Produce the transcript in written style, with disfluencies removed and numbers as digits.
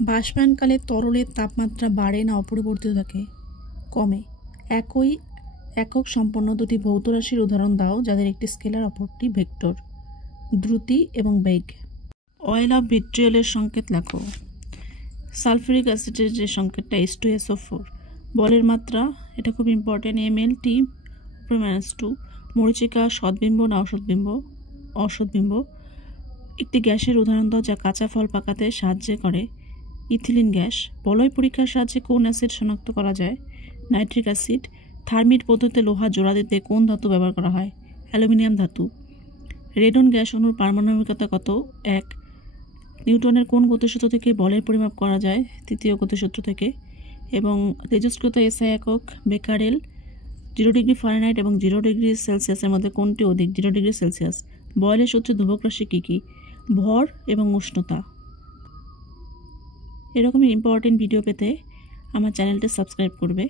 বাষ্পায়নকালে তরলের তাপমাত্রা বাড়ে না অপরিবর্তিত থাকে? কমে। একই একক সম্পন্ন দুটি ভৌত রাশির উদাহরণ দাও যাদের একটি স্কেলার অপরটি ভেক্টর। দ্রুতি এবং বেগ। অয়েল অফ ভিট্রিয়লের সংকেত লেখো। সালফিউরিক অ্যাসিডের যে সংকেতটা H2SO4। বলের মাত্রা, এটা খুব ইম্পর্টেন্ট, mLT/-2। মরীচিকা সদ্বিম্ব না অসদ্বিম্ব? অসদ্বিম্ব। একটি গ্যাসের উদাহরণ দাও যা কাঁচা ফল পাকাতে সাহায্য করে। Ethylene gas. বলয় পরীক্ষার সাহায্যে কোন অ্যাসিড শনাক্ত করা যায়? Nitric acid. থার্মিট পদ্ধতিতে লোহা জোড়া দিতে কোন ধাতু ব্যবহার করা হয়? অ্যালুমিনিয়াম ধাতু। রেডন গ্যাস অণুর পারমাণবিকতা কত? 1। নিউটনের কোন গতিসূত্র থেকে বলের পরিমাপ করা যায়? তৃতীয় গতিসূত্র থেকে। এবং তেজস্ক্রিয়ত এসআই একক বেকারেল। 0 ডিগ্রি ফারেনহাইট এবং 0 ডিগ্রি সেলসিয়াসের মধ্যে কোনটি অধিক? 0 ডিগ্রি সেলসিয়াস। বয়লের সূত্রে ধ্রুবক রাশি কী কী? ভর এবং উষ্ণতা। এরকমই ইম্পর্টেন্ট ভিডিও পেতে আমার চ্যানেলটি সাবস্ক্রাইব করবে।